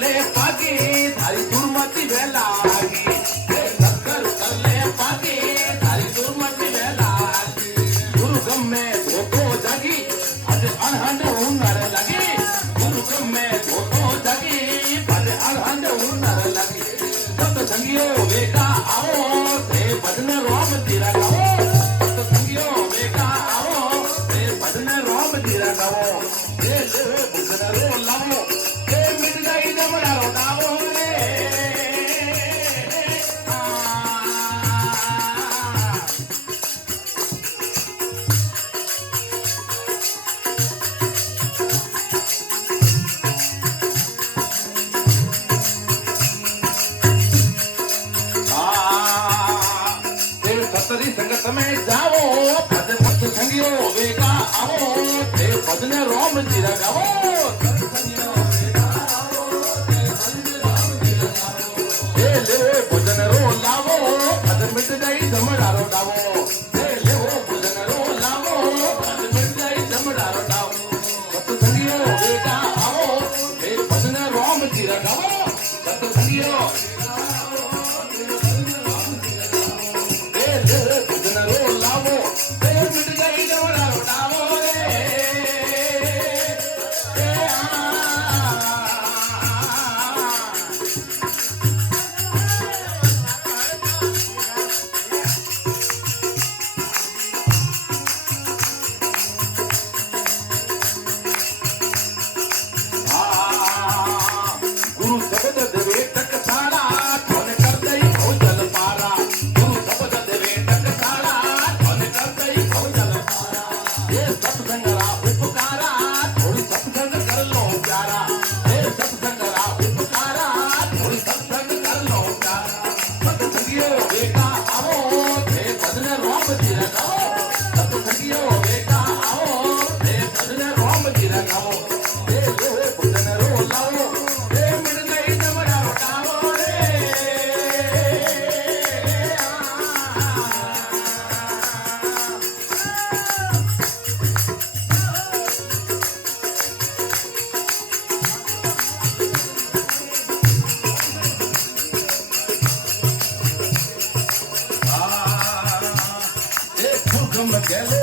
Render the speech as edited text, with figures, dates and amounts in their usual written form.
ले पागी थारी दुर्मति वेलागी टक्कर कर ले पागी थारी दुर्मति वेलागी दुर्गम में धोतो जगी आज अनहंड हुनर लगी दुर्गम में धोतो जगी आज अनहंड हुनर लगी सत संगियो वेका आओ ते भजन राम तेरा गाओ सत संगियो वेका आओ ते भजन राम तेरा गाओ ये ले भजन रो लाओ ते मिट गई जमड़ा रो गाओ रे सतरी संगत में जाओ भज भक्त संगियो वेगा आओ ते भजन राम जीरा गाओ ले भजन रो लावो भज मिट गई जमड़ा रो डावो ले भजन रो लावो भज मिट गई जमड़ा रो डावो भक्त संगियो वेगा आओ ते भजन राम जीरा गाओ भक्त संगियो भजन रो लावो ते मिट गई जमड़ा रो डावो रे गुरु शब्द देवे तक सारा धन कर दई भोजल पारा गुरु शब्द देवे तक सारा धन कर दई भोजल पारा ये सत्संग रा उपकारा थोड़ी सत्संग कर लो प्यारा ये सत्संग रा उपकारा थोड़ी सत्संग कर लो प्यारा सत्संगियो बेटा आओ ते भजन राम जीरा गाओ सत्संगियो बेटा आओ ते भजन राम जीरा गाओ ये भजन रो लाओ ते मिट गई जमड़ा रो डावो रे दुर्गम गेलो